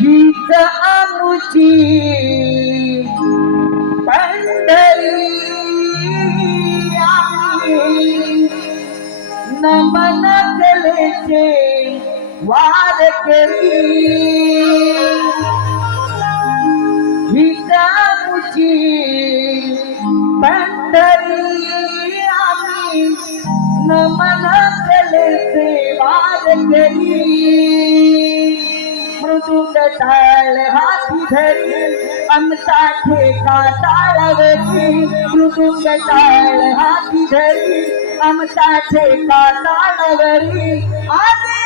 jika amuji pandai nama nakaleche wadakari jika amuji pandai nama nakaleche wadakari ऋतुकटाल हाथी धरी अमता थे कातालवती ऋतुकटाल हाथी धरी अमता थे कातालवरी आदि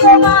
তোমার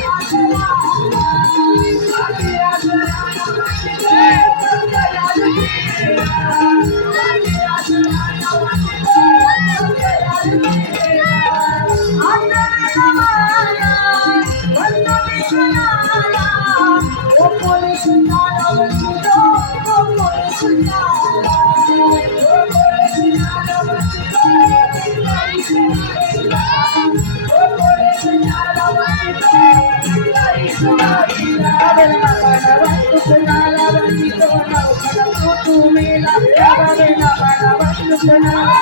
मेरा